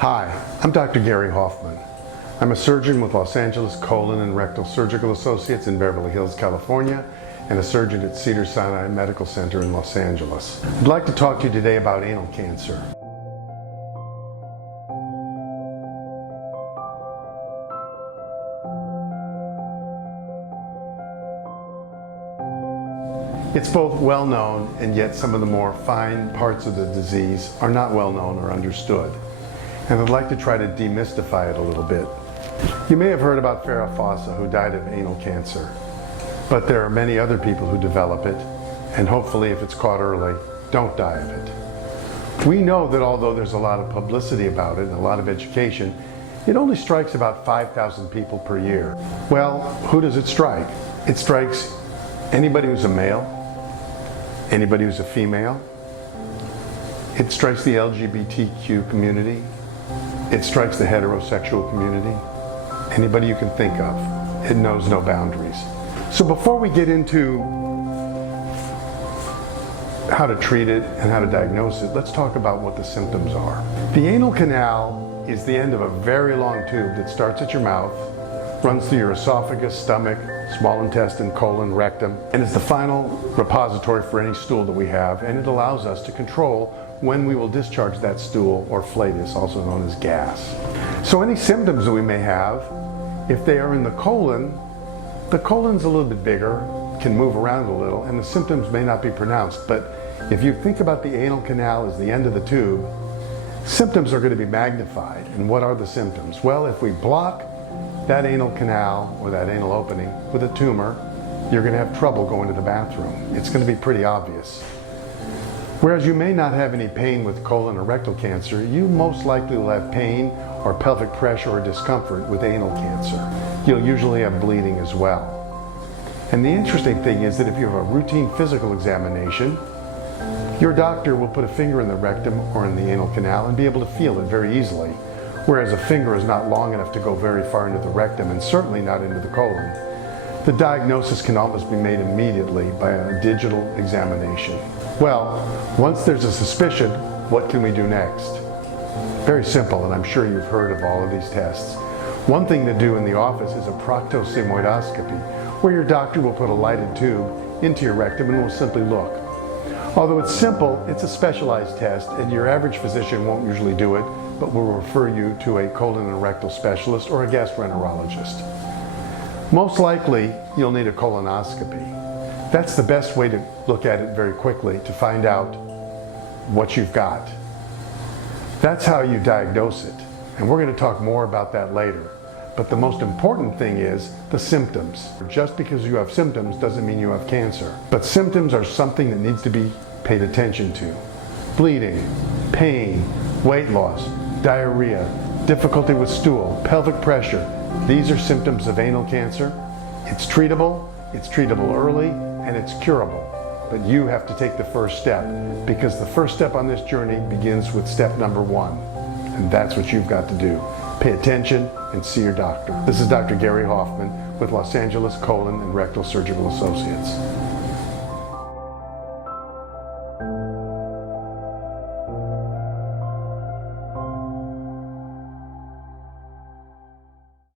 Hi, I'm Dr. Gary Hoffman. I'm a surgeon with Los Angeles Colon and Rectal Surgical Associates in Beverly Hills, California, and a surgeon at Cedars-Sinai Medical Center in Los Angeles. I'd like to talk to you today about anal cancer. It's both well known, and yet some of the more fine parts of the disease are not well known or understood. And I'd like to try to demystify it a little bit. You may have heard about Farrah Fawcett, who died of anal cancer, but there are many other people who develop it, and hopefully if it's caught early, don't die of it. We know that although there's a lot of publicity about it and a lot of education, it only strikes about 5,000 people per year. Well, who does it strike? It strikes anybody who's a male, anybody who's a female. It strikes the LGBTQ community. It strikes the heterosexual community. Anybody you can think of. It knows no boundaries. So before we get into how to treat it and how to diagnose it, let's talk about what the symptoms are. The anal canal is the end of a very long tube that starts at your mouth, runs through your esophagus, stomach, small intestine, colon, rectum, and is the final repository for any stool that we have, and it allows us to control when we will discharge that stool or flatus, also known as gas. So any symptoms that we may have, if they are in the colon's a little bit bigger, can move around a little, and the symptoms may not be pronounced, but if you think about the anal canal as the end of the tube, symptoms are going to be magnified. And what are the symptoms? Well, if we block that anal canal or that anal opening with a tumor, you're going to have trouble going to the bathroom. It's going to be pretty obvious. Whereas you may not have any pain with colon or rectal cancer, you most likely will have pain or pelvic pressure or discomfort with anal cancer. You'll usually have bleeding as well. And the interesting thing is that if you have a routine physical examination, your doctor will put a finger in the rectum or in the anal canal and be able to feel it very easily. Whereas a finger is not long enough to go very far into the rectum and certainly not into the colon. The diagnosis can almost be made immediately by a digital examination. Well, once there's a suspicion, what can we do next? Very simple, and I'm sure you've heard of all of these tests. One thing to do in the office is a proctosigmoidoscopy, where your doctor will put a lighted tube into your rectum and will simply look. Although it's simple, it's a specialized test, and your average physician won't usually do it, but will refer you to a colon and rectal specialist or a gastroenterologist. Most likely, you'll need a colonoscopy. That's the best way to look at it very quickly to find out what you've got. That's how you diagnose it, and we're going to talk more about that later. But the most important thing is the symptoms. Just because you have symptoms doesn't mean you have cancer. But symptoms are something that needs to be paid attention to. Bleeding, pain, weight loss, diarrhea, difficulty with stool, pelvic pressure. These are symptoms of anal cancer. It's treatable early, and it's curable. But you have to take the first step, because the first step on this journey begins with step number 1. And that's what you've got to do. Pay attention and see your doctor. This is Dr. Gary Hoffman with Los Angeles Colon and Rectal Surgical Associates.